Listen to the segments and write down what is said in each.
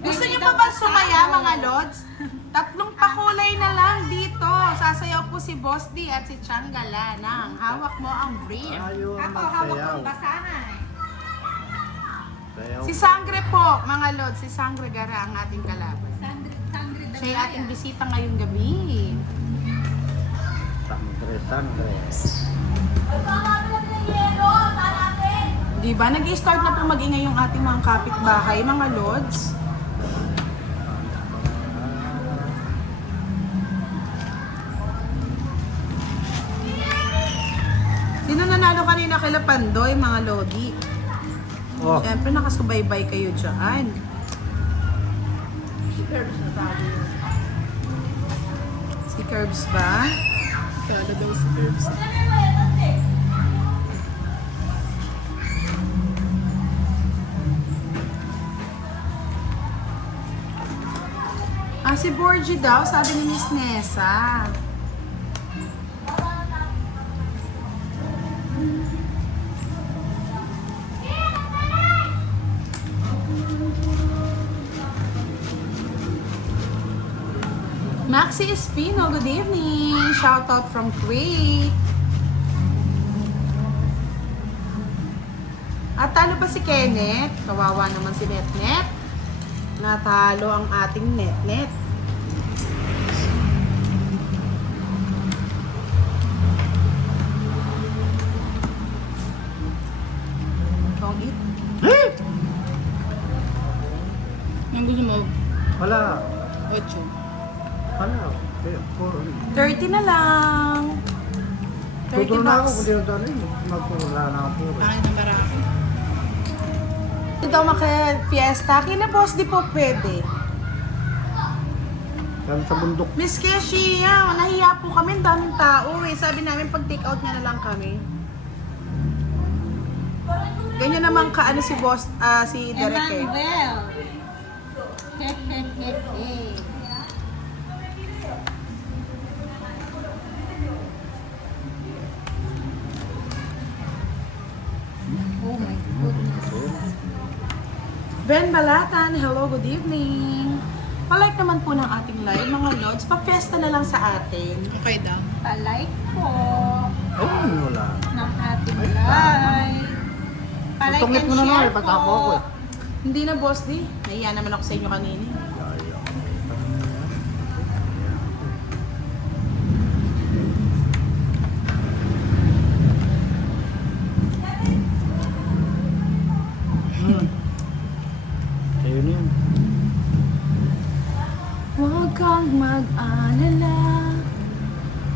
Gusto niyo pa ba sumaya mga lods? 3 pakulay na lang dito. Sasayaw po si Boss D at si Chang Galanang. Hawak mo ang brief. Ayaw Ako, hawak ko magsayaw. ang basahan. Sayaw. Si Sangre po, mga lods. Si Sangre Gara ang ating kalaban. Sangre Siya yung ating bisita ngayong gabi. Sangre. Diba? Nag-i-start na po mag-ingay yung ating mga kapitbahay, mga lods. Sino nanalo kanina kay Pandoy, mga lodi? Oh, Siyempre, nakasubaybay kayo dyan. Si Curbs ba? Kala daw si Curbs. Si Borgie daw, sabi ni Miss Nessa. Maxi Espino, good evening. Shout out from Kuwait. At talo pa si Kenneth. Kawawa naman si Netnet. Natalo ang ating Netnet. Kong it. Ang gusto mo? wala. 8. Wala. 30 na lang. 30 Tutulong na ako bucks. kung di na rin. Magpula na ako puro. Akin na marami. Ito maka-fiesta. Kina boss di po pwede. Kaya sa bundok. Miss Keshia, nahiya po kami. Ang daming tao eh. Sabi namin pag take out niya na lang kami. Ganyan naman kaano si boss, si Derek eh. Emmanuel. Hehehehe. Oh my goodness. Ben Balatan, hello, good evening. Palike naman po ng ating live, mga lods. Pa-fiesta na lang sa atin. Okay daw. Palike po Ay, wala. ng ating Ay, live. Palike Tungit and mo na share naman, patapo ako eh. Hindi na boss di. Nahiya naman ako sa inyo kanina. Sa'yo na yun. Huwag kang mag-alala.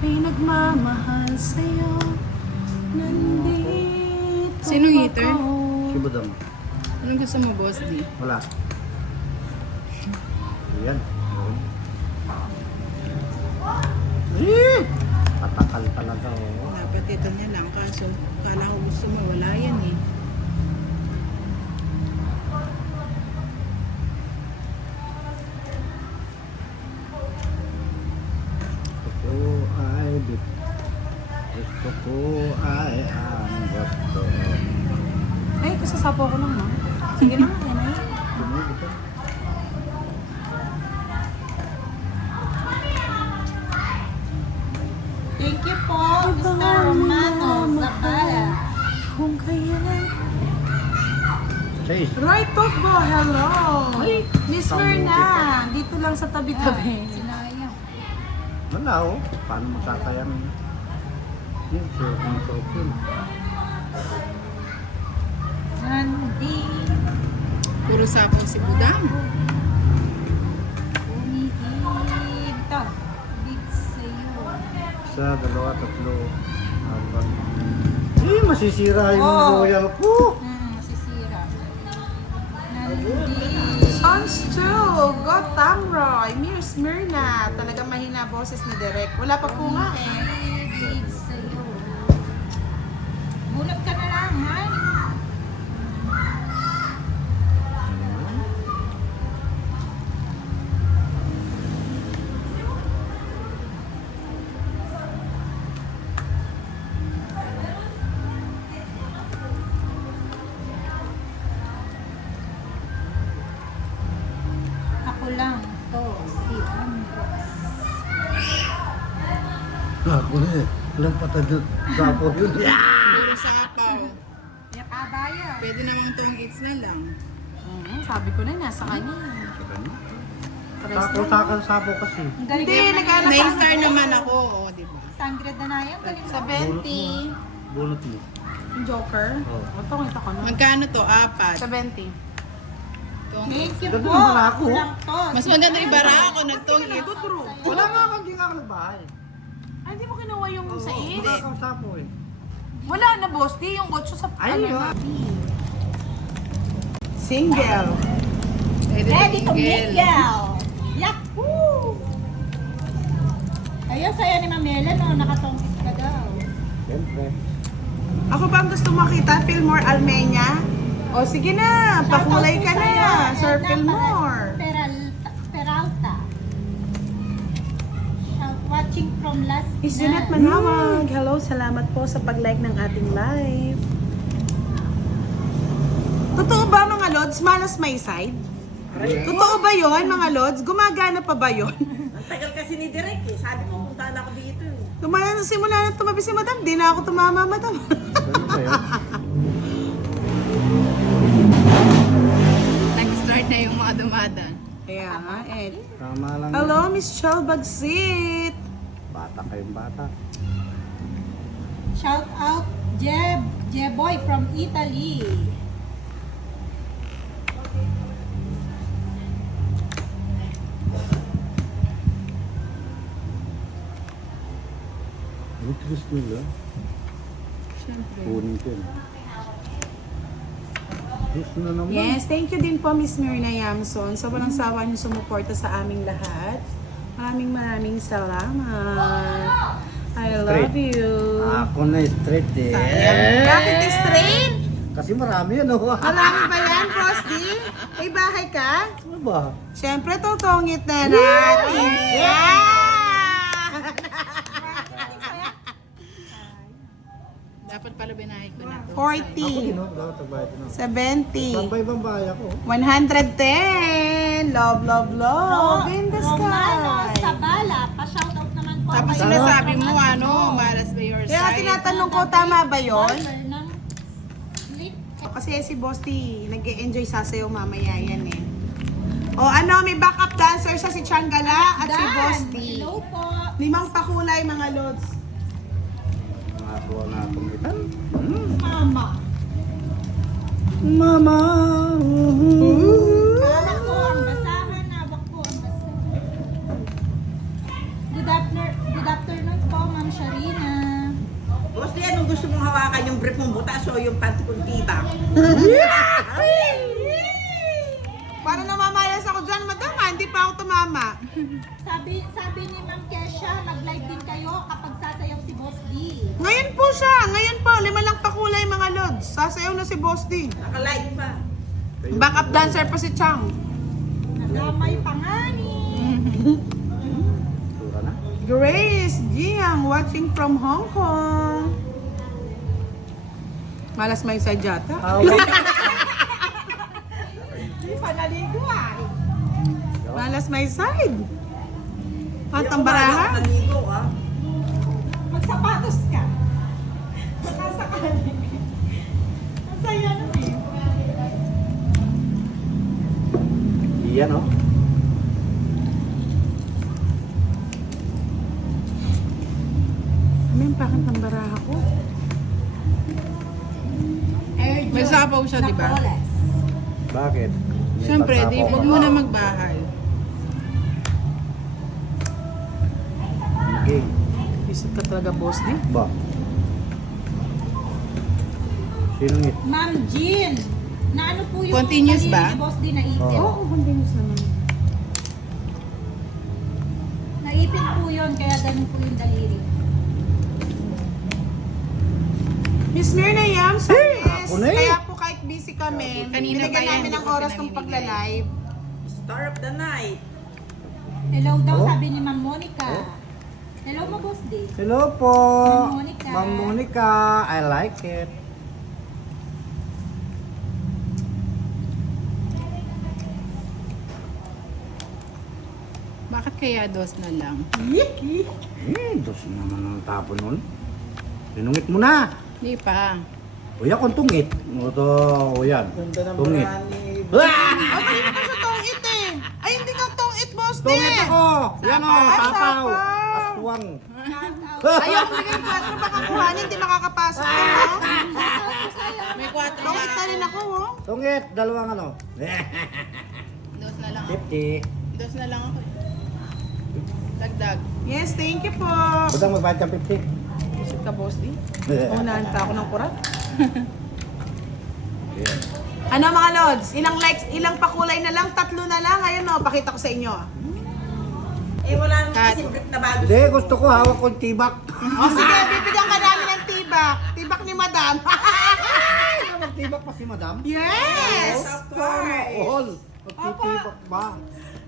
May nagmamahal sa'yo. Nandito Sinong heater? ako. Si Budang. Anong gusto mo, Boss D? Wala. Ayan. Patakal talaga oh. Dapat ito niya lang. Kaso, kala ko gusto mo. Wala yan eh. Gusto ko ay ang gusto. Ay, kasasapo ko lang, no? Sige na, yan ay. Tumigil ka. Thank you po, Mr. Romano Zabala. Kung kaya. Chase. Right talk go, hello. Miss Tama Mirna, dito lang sa tabi-tabi. Sinayang. Wala oh. Paano magkakayang yun? Sure, ang suot yun. Puro sapong si Budang. Umihig to. Big sa'yo. Isa, dalawa, tatlo, apat. Masisira yung Oh. royal ko. Masisira. Nandi. Sons 2, Go Tamroy, Miss Mirna. Talagang mahina boses ni Derek. Wala pa po nga eh. Big sa'yo. Bunot ka na lang, ha? Ako na eh. Walang patad na sapo yun. Puro sapaw. Yakadaya. Pwede namang tongkits na lang. Sabi ko na, nasa kanya. Sapo kasi. Hindi, nag-ano Na-star naman ako, o, di ba? Sangre na na yan. Galing sa mo. 20. Bunot mo. Yung Joker. Oo. Ito, kita ko na. Magkano to? 4. Sa 20. Tongkits. Thank you Ganda po. naman ako. Lang to. Mas maganda ibara ako nagtongkits. Wala nga ako, hindi nga ako nagbahay. Ay, di mo kinuha yung sa is? Wala kang sapo eh. Wala na, boss. Di yung 8 sa Ay, yun. Single. Ready to Miguel. Yahoo! Ayun, sa'yo ni Mamela, no? Nakatongkit ka daw. Siyempre. Ako ba ang gusto makita? Fillmore Almeña? O sige na, pakulay ka na. Sir Fillmore. Peralta. Watching from last Is Jeanette Manawag. Hello, salamat po sa pag-like ng ating live. Totoo ba mga lods, malas may side? Totoo ba yon mga lods? Gumagana pa ba yon? Ang tagal kasi ni Direk eh. Sabi ko, puntaan ako dito eh. Simula na tumabi si madam, di na ako tumama madam. Ganun ba yun? Nag-start na yung mga dumadaan. Kaya nga, eh. Tama lang. Hello, Miss Chel Bagsit. Bata kayong bata. Shout out, Jeboy from Italy. Butis nila. Siyempre. Kunin ko yun. Gusto na naman. Yes, thank you din po Miss Myrna Yamson sa walang sawa niyo sumuporta sa aming lahat. Maraming salamat. I love you. Ako na straight eh. Bakit straight? Kasi marami yun oh. Marami ba yan, Frosty? May bahay ka? Ano ba? Siyempre, tutungit na natin. Yeah! Dapat pala binahin ko na to. 40, Ako dapat nagbayad na. 70, Bambay-bambay bahay ako. 110. Love, love, love. In the Romano sky. Sabala. Pa-shoutout naman po. Tapos kayo. sinasabi mo, ano, malas by your Kaya side. tinatanong ko, tama ba yon? Order ng split. Kasi si Bosti, nag-enjoy sasayaw mamaya yan eh. O ano, may backup dancer siya si Changala at si Dan, Bosti. hello po. 5 pakulay mga lods. Nakakuha na akong itan. Mama. Mama. Hawak po ang basahan. Hawak po ang basahan. Good afternoon po, Ma'am Sharina. Boss, di anong gusto mong hawakan? Yung brief mong butas o yung panty kong tibak? Para namamayas ako dyan, madam, hindi pa ako tumama. Sabi ni Ma'am Kesha, mag-live din kayo kapag sasayaw si Boss D. Ngayon po siya, ngayon po, 5 lang pakulay mga lods. Sasayaw na si Bosti. Nakalive pa. Backup dancer pa si Chang. Nadamay pa nga ni. Tura na. Grace Jiang watching from Hong Kong. Malas may sadyata. Hindi pa naligo ay. Malas may side. At ang baraha. Naligo ah. Magsapatos ka. Nakasakali. Ang saya nun eh. Iyan oh. Ano yung pakit ng baraha ko? May sapaw siya, di ba? Bakit? May Siyempre, pagtapo di, ka huwag ba? muna magbahay. Okay. Isip ka talaga, boss, di? Ba? Sinong it? Ma'am Jean, na ano po yung Continuous kanina ba? ni Boss D na ipin? Oo. Oo, continuous naman. Naipin po yun, kaya ganun po yung daliri. Miss Myrna Yamson, yes. ako na eh. Kaya po kahit busy kami, Kanina binigyan pa yan, namin di ng ko oras ng pinamimigay. pagla-live. Star of the night. Hello daw, Oh. sabi ni Ma'am Monica. Hello mo, Boss D. Hello po. Ma'am Monica. Ma'am Monica. I like it. Bakit kaya dos na lang? Dos naman ang tapon nun. Tinungit mo na. Hindi pa. Uy, akong tungit. Ito, yan. Ganda ng Tungit. marami. Ay, kanina ka sa tongit eh. Ay, hindi ka tongit, boss D. Tungit ako! Yan o, Ay, sapaw. sapaw. Aswang. Ayaw ko bigay 4, baka kuhanin, hindi makakapasok. Ano? May 4 Tongit na rin ako, oh. Tungit, dalawang ano. Dos na lang ako. 50. Dos na lang ako. Dagdag. Yes, thank you po. Budang magbayad ka 50. Isip ka, boss D. Unahan pa ako ng kurat. Yan. Ano mga lods? Ilang likes, ilang pakulay na lang? 3 na lang. Ayun o, pakita ko sa inyo. Eh, wala naman Kat. kasi brick na bago. Hindi, gusto ko hawak kong tibak. O sige, bibigyan ka namin ng tibak. Tibak ni madam. Magtibak pa si madam? Yes! Of course. All. Magtitibak ba?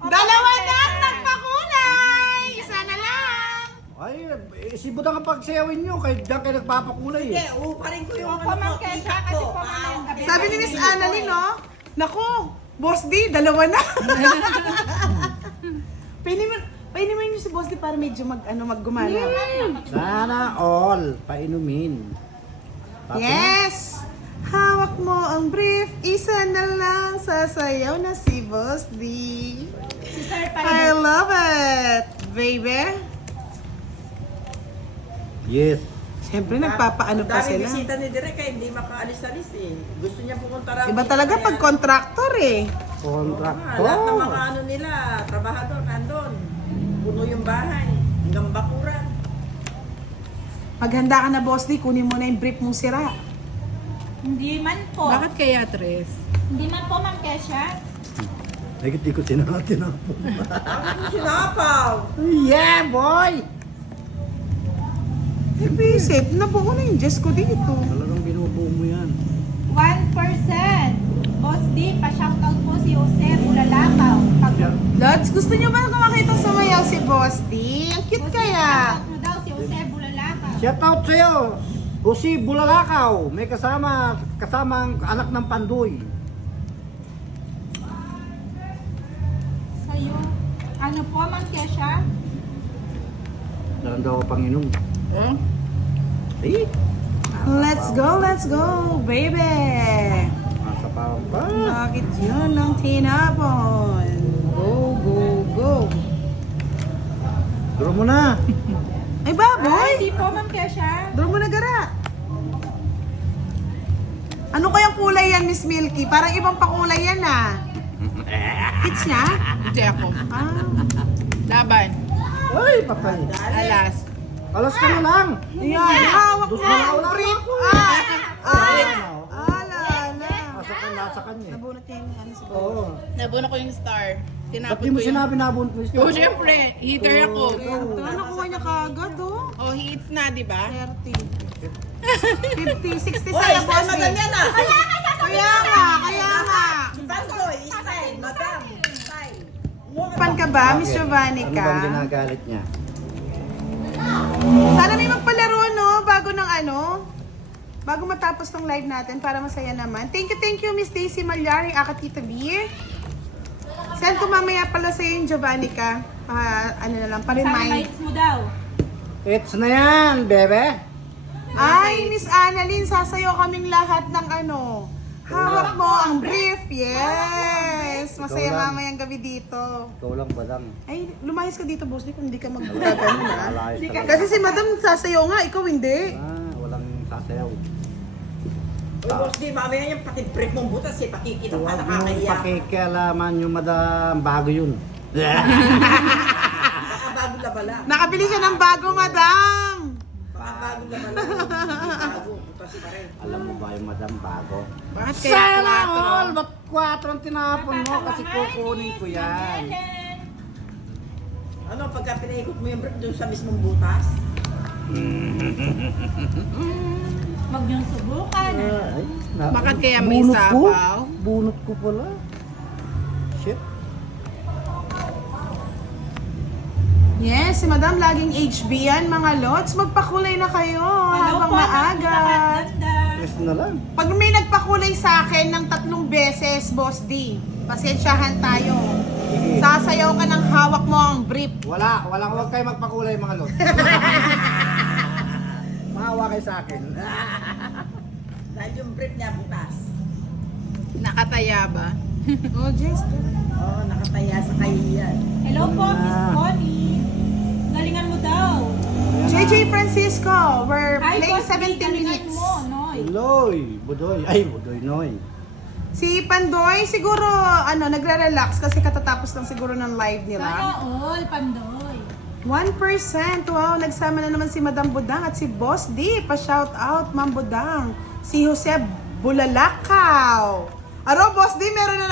Dalawa na ang nagpakulay! Isa na lang! Ay, si Budang ang pagsayawin nyo. Kaya diyan kayo nagpapakulay Hindi, eh. uuparin ko yung Opo, Ma'am Kesha, kasi po mamaya gabi. Sabi ni Miss Annalyn, no? Naku, Boss D, dalawa na. Pwede mo yun si Boss D para medyo maggumala. Sana all. Painumin. Tapos, Yes! Hawak mo ang brief, isa na lang, sasayaw na si Boss D. Si Sir I Paibot. love it, baby. Yes. Siyempre, nagpapaano pa Dami sila. bisita ni Direk kaya hindi makaalis-alis eh. Gusto niya pumunta raw. Iba dito, talaga kaya- pag contractor eh. Contractor. Lahat ng mga ano nila, trabahador, nandun. Puno yung bahay. Hanggang bakuran. Maghanda ka na, Boss D, kunin mo na yung brief mong sira. Hindi man po. Bakit kaya 3? Hindi man po, Ma'am Kesha. Nagiti ko tinatin ako. Ano sinapaw? Yeah, boy! Ibisip, nabuo na yung Diyos ko dito. Talagang binubuo mo yan. 1%. Boss D, pa-shoutout po si Jose Bulalakaw. Pag Lods, gusto niyo ba makita sumayaw si Boss D? Ang cute Boss D, kaya. shoutout mo daw si Jose Bulalakaw. Shout out sa'yo! Usi Bulalakaw, may kasamang anak ng Pandoy. Sa'yo. Ano po, Ma'am Kesha? Daran daw ako panginom. Oh? Eh, Let's go, baby. nasa pawang pa. Bakit yun ang tinapon? Go, go, go. Duro mo na. Ay, baboy! Hindi po, Ma'am Kesha. Duro mo na gara. Ano kayang kulay yan, Miss Milky? Parang ibang pakulay yan ah. Kids niya? Hindi ako. Ah. Laban. Ay, patay. Alas. Alas ka na lang. Yan, hawak mo Dos na lang ang wala brief. ako. Alala. Nasa kanya. Nabunot niya yung ano siguro. Oo. Nabuno ko yung star. Ba't Tinapon di mo ko yung... sinabi nabunot mo Oh, syempre. Heater ako. Ito, nakuha niya kagad oh. Oh, he eats na, di ba? 30. 50, 60 Uy, sana, style boss. na ganyan ah. Kaya nga. Pandoy, style, madam, style. Pan ka ba, Miss Giovanni Ano ka? bang ginagalit niya? Sana may magpalaro, no? Bago matapos tong live natin para masaya naman. Thank you, Miss Daisy Malyari, Akatita Beer. Send ko mamaya pala sa'yo yung Giovanni ka. Ano na lang, pa-remind. Sunlights mo daw. It's na yan, bebe. Ay, Miss Annalyn, sasayo kaming lahat ng ano. Hawak mo ang brief. Yes! Masaya Ikaw lang. mamayang gabi dito. Ikaw lang ba lang? Ay, lumayas ka dito, boss. Kung hindi ka magkaganon, ha? Alayos talaga. Kasi si madam sasayaw nga, ikaw hindi. Walang sasayaw. Uy, boss, di, mamaya yung pati brick mong butas eh, pakikita pa Huwag mong nakakaiyak. pakikialaman yung madam, bago yun. Baka bago labala. Nakabili siya ng bago, madam. Baka bago labala. Bago, butas pa rin. Alam mo ba yung madam, bago? Bakit kaya Sana 4? all! Ba't 4 ang tinapon mo? Kasi kukunin ko yan. Ano, pagka pinaikot mo yung brick doon sa mismong butas? Huwag niyong subukan. Ay, Bakit kaya may bunot ko? sapaw? Bunot ko pala. Shit. Yes, si madam laging HB yan, mga lods. Magpakulay na kayo habang maaga. Yes na lang. Pag may nagpakulay sa akin ng 3 beses, Boss D, Pasensyahan tayo. Sige. Sasayaw ka ng hawak mo ang brief. Huwag kayo magpakulay mga lot. Maawa kayo sa akin. Dahil yung brief niya butas. Nakataya ba? Oh, Jess. Oo, nakataya sa kahiyan. Hello po, Miss Connie. Galingan mo daw. JJ Francisco, we're Hi, playing Boss D, 70 galingan minutes. mo, Noy. Loy, Budoy. Ay, Budoy, Noy. Si Pandoy, siguro, nagre-relax kasi katatapos lang siguro ng live Sana nila. all, Pandoy. 1%. Wow, nagsama na naman si Madam Budang at si Boss D. Pa-shout out, Ma'am Budang. Si Jose Bulalakaw. Aro, Boss D, meron na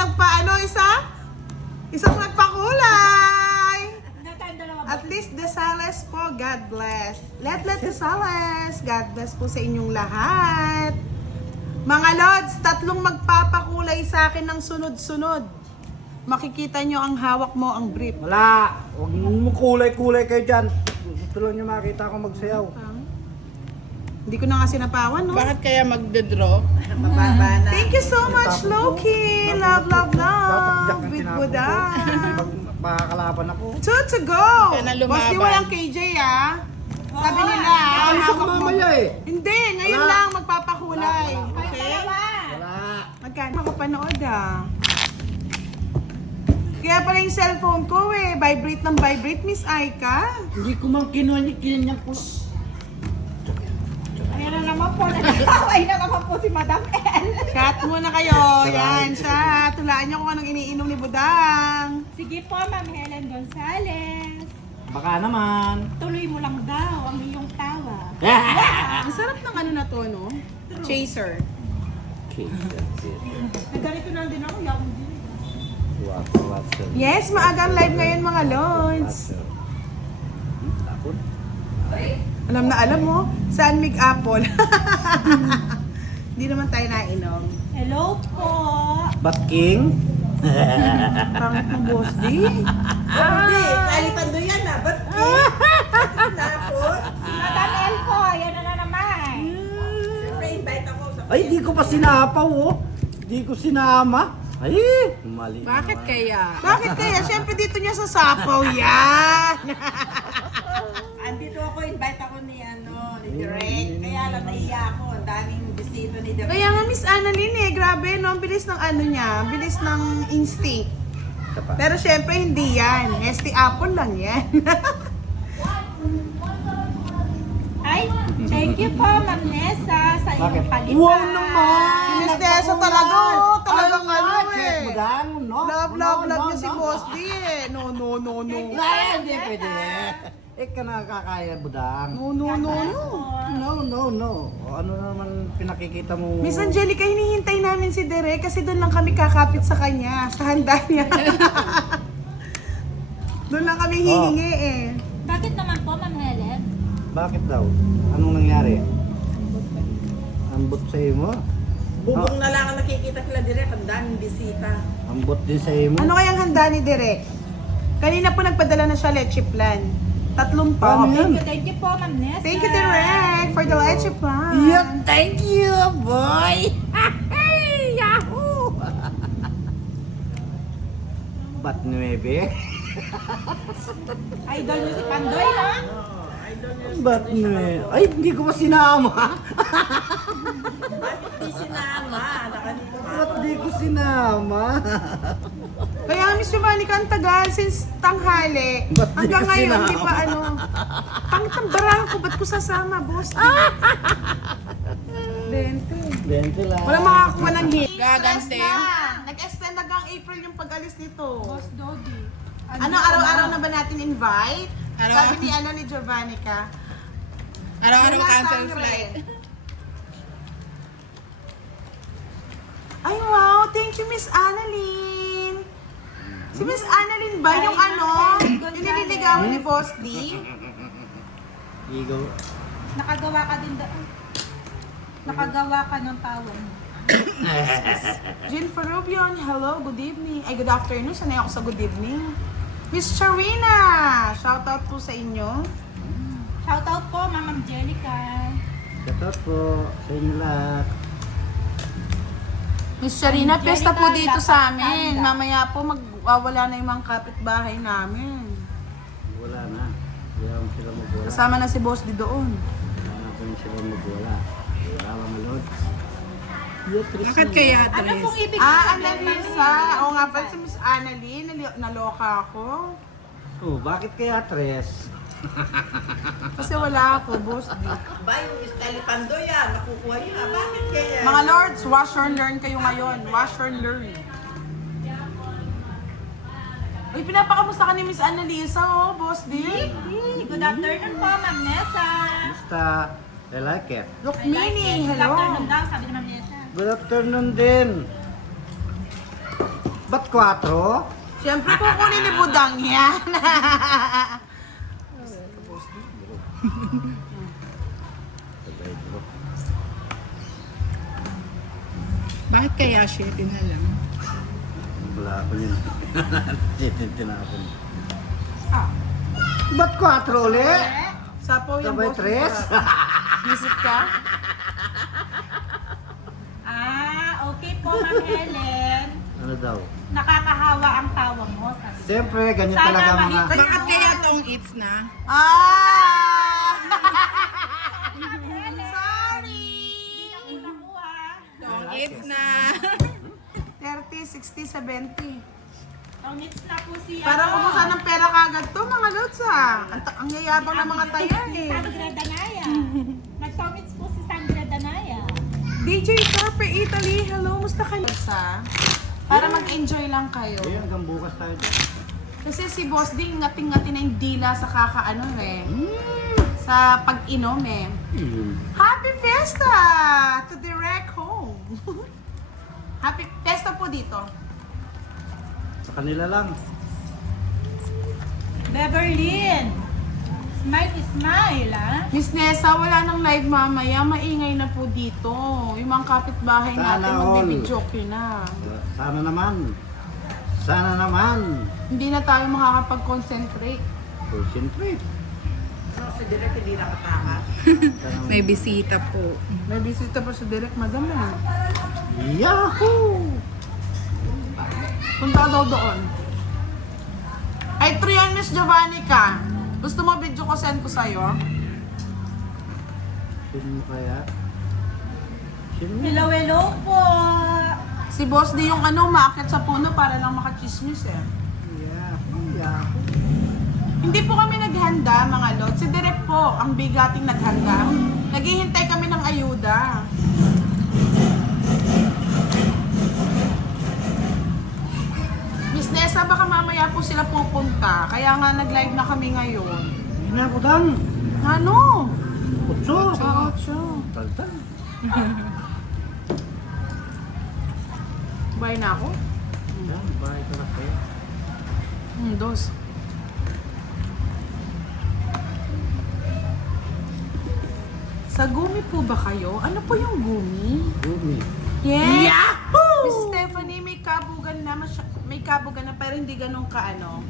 isang nagpakulay. Natanda lang At least Desales po, God bless. Let Desales, God bless po sa inyong lahat. Mga Lods, 3 magpapakulay sa akin ng sunod-sunod. Makikita nyo ang hawak mo, ang brief. Wala. Huwag mo kulay-kulay kayo dyan. Gusto lang nyo makita ko magsayaw. Hindi ko na nga sinapawan, no? Bakit kaya magde-draw? Mababa na. Thank you so much, Loki! Love, love, love! With Pag Budang! makakalaban ako. 2 to go! Kaya na lumaban. Boss, di walang KJ, ah. Sabi nila, Ay, hawak sa mo. mamaya eh. Hindi, ngayon Wala. lang magpapakulay. Wala. Okay? Wala. Magkano makapanood, ah? Kaya pala yung cellphone ko vibrate ng vibrate, Miss Aika. Hindi ko man kinuha ni Kinyan ko. Ayan na naman po, nag-away na naman po si Madam L. Chat muna kayo. Yan, siya. Tulaan niyo kung anong iniinom ni Budang. Sige po, Ma'am Helen Gonzales. Baka naman. Tuloy mo lang daw ang iyong tawa. Ang sarap ng ano na to, no? Chaser. Nagganito na din ako, yawon din. Yes, maagang live ngayon mga Lods. Alam na alam mo, saan Mig Apple? Hindi naman tayo nainom. Hello po. Bat King? Pangit ng Boss D. Hindi, kalipan doon yan na. Ba't napot? Madam L po, ayan na naman. Siyempre, invite ako sa Ay, di ko pa sinapaw oh. Di ko sinama. Ay, mali. Bakit kaya? Bakit kaya? Siyempre dito niya sa sapaw yan. Andito ako, invite ako ni Direk. Kaya lang naiya ako. Ang daming bisito ni Direk. Kaya nga Miss Annalyn grabe no, ang bilis ng ano niya, ang bilis ng instinct. Isa pa. Pero syempre hindi yan. Nesty Apple lang yan. Ay, thank you po, Ma'am Nessa, sa Bakit? iyong palitan. Wow naman! Miss Tessa talaga, oh. Talagang ano Check mo dan, no? Love niya si Boss D No. Ay, hindi pwede. Ka nakakaya, budang. No. No. O, ano naman pinakikita mo? Miss Angelica, hinihintay namin si Derek kasi doon lang kami kakapit sa kanya, sa handa niya. Doon lang kami hihingi Bakit naman po, Ma'am Helen? Bakit daw? Anong nangyari? Ambot sa mo? Bubong na lang ang nakikita kila Direk. Ang daming bisita. Ambot din sa mo? Ano kayang handa ni Derek? Kanina po nagpadala na siya leche plan. 3 pa. Ano yan? Thank you po, Ma'am Nessa. Thank you, Derek, for the leche plan. Yeah, thank you, boy! Yahoo! Bat 9? Idol mo si Pandoy, no? Bat 9? Ay, hindi ko pa sinama. Bakit di sinama? Nakanito pa. Ba't di ko sinama? Kaya Miss Giovanni, ang tagal since tanghali. Ba't di Hanggang ka ngayon, sinama? hindi pa pangit ang barahan ko, ba't ko sasama, boss? Bente. 20 lang. Wala makakuha ng hit. Gagante. Nag-extend hanggang April yung pag-alis nito. Boss Dodi. Ano, araw-araw na ba natin invite? Araw- Sabi ni Giovanni ka. Araw-araw Wala cancel sangre. flight. Ay, wow! Thank you, Miss Annalyn! Si Miss Annalyn ba yung yung nililigawan ni Boss D? Igo. Nakagawa ka din Nakagawa ka ng tawag mo. Jean Farubion, hello, good evening. Ay, good afternoon. Sanay ako sa good evening. Miss Charina, shoutout po sa inyo. Shoutout po, Ma'am Angelica. Shoutout po sa inyo lahat. Miss Sharina, pesta po Angelica dito sa amin. Lapasanda. Mamaya po magwawala na yung mga kapitbahay namin. Wala na. Wala mo sila magwala. Kasama na si Boss di doon. Wala na po sila magwala. Wala mga lods. Bakit kaya, Ano Tres? pong ibig Annalisa. Oo nga pala si Miss Annalyn. Naloka ako. Oh, bakit kaya tres? Kasi wala ako, Boss di. Ba, yung style pando yan, nakukuha niya. Bakit kaya? Mga lords, wash or learn kayo ngayon. Wash or learn. Uy, pinapakamusta ka ni Miss Annalisa, oh, Boss di. Good afternoon po, Ma'am Nessa. Basta, I like it. Rukmini, Good hello. afternoon daw, sabi ni Ma'am Nessa. Good afternoon din. Ba't 4? Siyempre kukunin ni Budang yan. Bakit kaya 7 na lang? Wala ako yun. Tinapon. Ah, Ba't 4 ulit? sapaw yung Sabay Boss. 3? Visit ka? Okay po, Ma'am Helen. Ano daw? Nakakahawa ang tawa mo, sabi. Siyempre, ganyan Sana talaga mga... mahigpit. Bakit kaya tong eats na? Ah! Sorry! Tong eats na. 30, 60, 70. Ang hits na po si Parang umusan ng pera kagad to, mga lods ah. Ang yayabang ng mga taya eh. Sandra Danaya. Nag-comments po si Sandra Danaya. DJ Carper Italy, hello, musta ka? Para mag-enjoy lang kayo. Ayun, hanggang bukas tayo dyan. Kasi si Boss Ding ngating-ngati na yung dila sa kakaano eh. Sa pag-inom eh. Happy Fiesta to direct home. Happy Fiesta po dito. Sa kanila lang. Beverlyn. Smile is smile, ah. Miss Nessa, wala nang live mamaya. Maingay na po dito. Yung mga kapitbahay Sana natin all. magbibidyoke na. Sana naman. Sana naman. Hindi na tayo makakapag-concentrate. Concentrate. Si Direk hindi nakatakas. May bisita po. May bisita pa sa direct, madam eh. Yahoo! Punta daw doon. Ay, Trian, Miss Giovanni ka. Gusto mo video ko send ko sa'yo? Sino kaya? Sino? Hello, hello po. Si Boss di yung maakyat sa puno para lang makachismis eh. Yahoo! Yahoo! Hindi po kami naghanda, mga lot. Si Direk po, ang bigating naghanda. Naghihintay kami ng ayuda. Miss Nessa, baka mamaya po sila pupunta. Kaya nga nag-live na kami ngayon. Hinabutang! Ano? Utso! Ocho. Taltal! Bye na ako? Yan, bahay ka na kayo. Dos. Sa gumi po ba kayo? Ano po yung gumi? Gumi. Yes! Yahoo! Miss Stephanie, may kabugan na. May kabugan na pero hindi ganun kaano.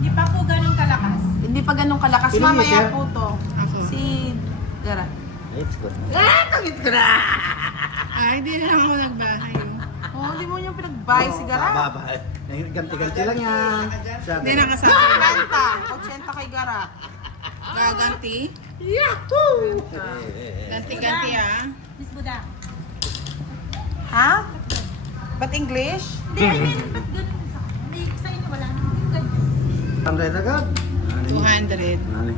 Di pa po ganun kalakas. Hindi pa ganun kalakas. Sino Mamaya yun, sir? po to. Ako. Si Gara. Let's go. Tungit ko na! Ay, di na lang ako nagbahay. Oh, hindi mo yung pinagbahay si Gara. Babay. Ganti-ganti lang yan. Hindi nakasama. 80 kay Gara. Gaganti. Yahoo! Ganti-ganti ah. Miss Budang. Ha? Ba't English? Hindi, I mean, ba't ganun sa may sa inyo wala naman yung ganyan. Ang red agad. 200. Nani?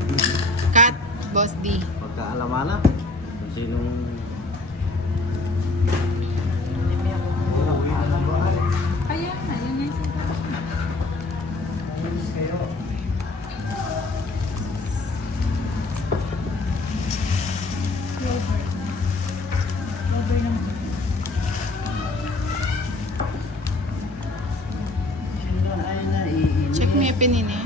Cut, Boss D. Pagkaalamana. Kung sinong... Kaya na, yun yung sabi. Over naman. Check mo yung pinini.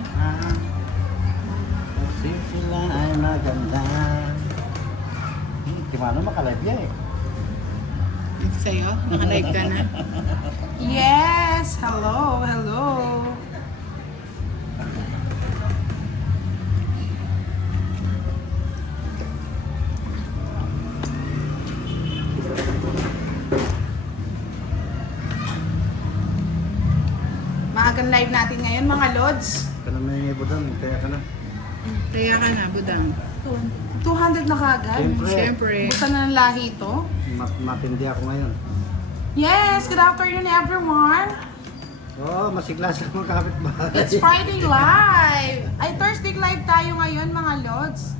Kasi sila ay maganda. Kimano makalive yan eh. Ito sa'yo. Nakalive ka na. Yes! Hello, hello. maagang live natin ngayon mga Lods. Ka na may budang, kaya ka na. Kaya ka na, budang. 200 na kagad. Siyempre. Siyempre. Buksan na ng lahi ito. Matindi ako ngayon. Yes, good afternoon everyone. Oo, masigla sa mga kapitbahay. It's Friday live. Ay, Thursday live tayo ngayon mga Lods.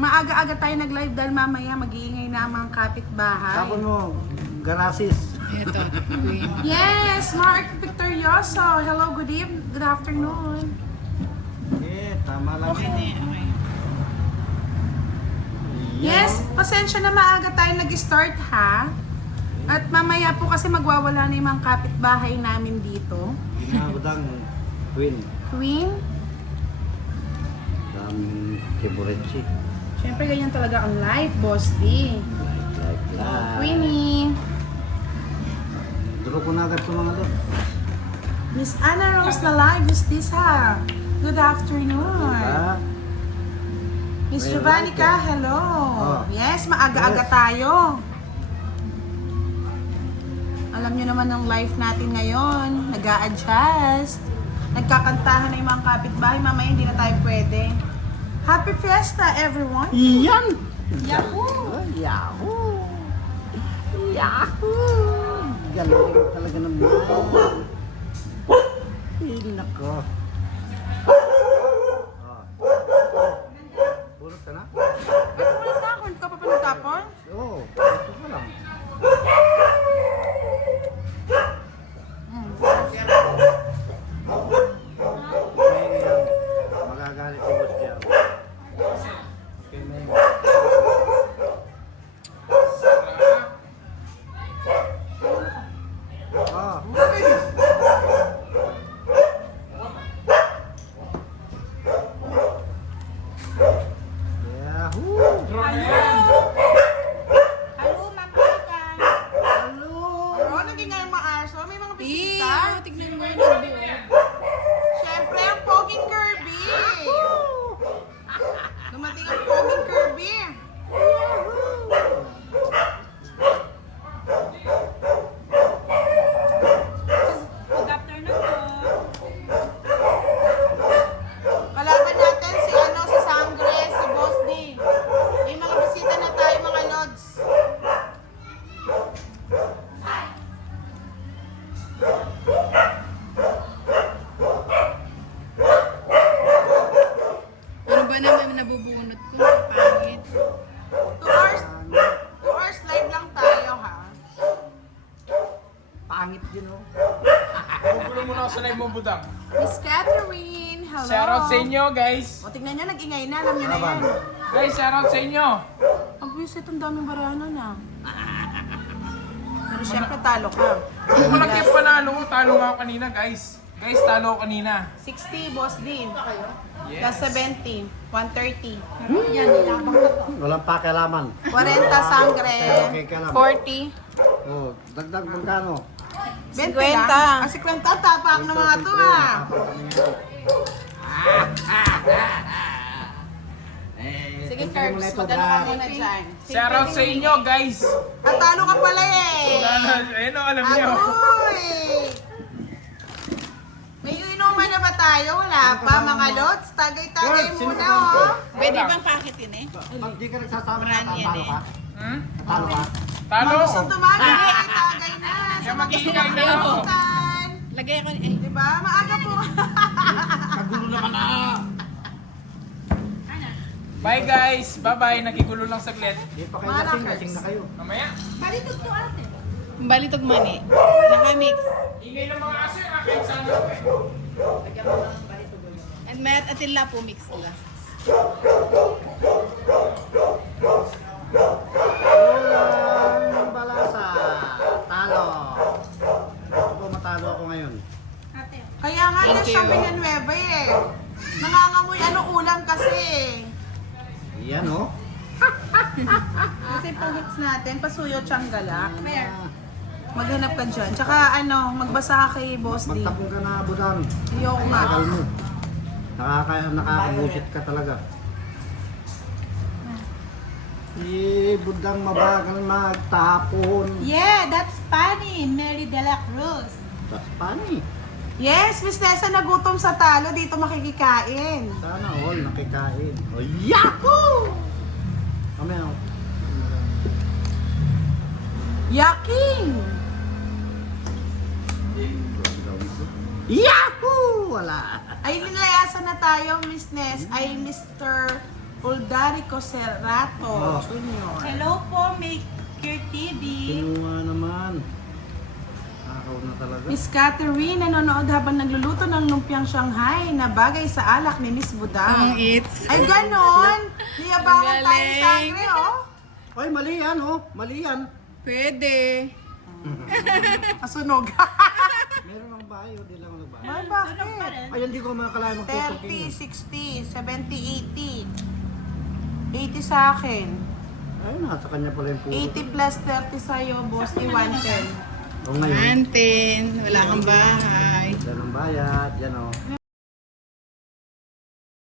Maaga-aga tayo nag-live dahil mamaya mag-iingay na ang mga kapitbahay. Tapon mo, garasis. Ito, queen. Yes, Mark Victorioso. Hello, good evening, good afternoon. Tama lang. Okay na yan, okay. Yes, pasensya na maaga tayo nag-start ha. At mamaya po kasi magwawala na yung mga kapitbahay namin dito. Hindi na budang, Queen. Queen, Daming kiburetsi. syempre ganyan talaga ang life, Boss D. Like. Queenie, Duro ko na agad ito mga doon. Miss Anna Rose na live, is this ha? Good afternoon. Diba? Miss Well, Jovannica, like it. hello. Oh. Yes, maaga-aga Yes. tayo. Alam nyo naman ang life natin ngayon, nag-a-adjust. Nagkakantahan na yung mga kapitbahay, mamaya hindi na tayo pwede. Happy Fiesta, everyone! Iyan! Yahoo! Yahoo! Yahoo! Galing talaga ng mga. Nako. Pulot ka na? Ano mo na ako? Hindi ka pa panagtapon? Oo, ito ka lang. Magagalit si Boss Diao. Okay, may. Yahoo! Hello, Ma'am Aika. Hello! Oh, naging nga yung maaso. May mga bisita. Tignan mo yun. Siyempre, ang Poging Kirby! Dumating ang Poging Kirby! Good afternoon po. Kalaban natin si si Sangre, si Boss D. May mga bisita na tayo mga Lods. Ano ba naman nabubunot ko? Pangit. 2 hours live lang tayo ha. Pangit yun, oh. Gulo muna ako sa live mo, budang. Miss Catherine, hello. Shoutout sa inyo, guys. O, tingnan nyo, nag-ingay na. Alam nyo na Laban. yan. Guys, shoutout sa inyo. Ang visit, ang daming barano na. Pero syempre, talo ka. Hindi ko lang yung panalo ko. Talo nga ako kanina, guys. Guys, talo ako kanina. 60, Boss D. Yes. Plus 70, 130. Yan, nilabang na to. Walang pakialaman. 40 Sangre. Okay ka lang. 40. Oh, dagdag magkano? 50 lang. 50 tapak ng mga to ha. Sige, Curbs, magano ka muna dyan. Shoutout sa inyo, guys. At talo ka pala eh. Ayun o, alam niyo. Agoy! May inuman na ba tayo? Wala pa mga Lods. Tagay-tagay Curbs, sino muna kasama ko? oh. Pwede bang pakitin eh? Pag di ka nagsasama na, Marami yan talo ka? Hmm? Talo ka? Talo. Mga gusto tumagay, tagay na. Sa mga gusto Mag-iingay na ako. magkakutan. Lagay ako eh. Diba? Maaga po. Kagulo naman na! Bye, guys. Bye-bye. Nakigulo lang saglit. Di pa kayo Mga lasing, rockers. lasing na kayo. Mamaya. Baliktad to ate. Balitog mani. Nakamix. Ingay ng mga aso yung akin sa ano eh. And may atila po mix nila. Walang balasa. Talo. Gusto ko matalo ako ngayon. Ate. Kaya nga na Thank you. siya Villanueva eh. Nangangamoy ano ulam kasi. Yan, oh. Kasi pang hits natin, pasuyo tsanggala. Where? Maghanap ka dyan. Tsaka ano, magbasa ka kay Boss D. Magtapong ka na, Budan. Yung nga. Tagal mo. Nakakabusit ka talaga. Budang mabagal magtapon. Yeah, that's funny. Mary de la Cruz. That's funny. Yes, Miss Nessa, nagutom sa talo. Dito makikikain. Sana all nakikain. Oh, yahoo! Mamaya ako. Yaking! Yahoo! Wala. Ay, nilayasan na tayo, Miss Ness. Ay, Mr. Uldarico Serrato Oh. Jr. Hello po, Maker TV. Kinuha naman. Nakaw na talaga. Miss Catherine, nanonood habang nagluluto ng lumpiang Shanghai na bagay sa alak ni Miss Budang. It's... Ay, ganon! Niyabangan Ang tayo galing. sa agre, oh. Ay, mali yan, oh. Mali yan. Pwede. Kasunog. Meron ang bayo, di lang ako nagbayo. Ay, bakit? Ay, hindi ko makakalain 30, magtutukin. 60, 70, 80. 80 sa akin. Ay, nasa kanya pala yung puro. 80 plus 30 sa'yo, boss, ni 110. O ngayon, Antin. Wala kang bahay. yan ang bayad, yan, oh.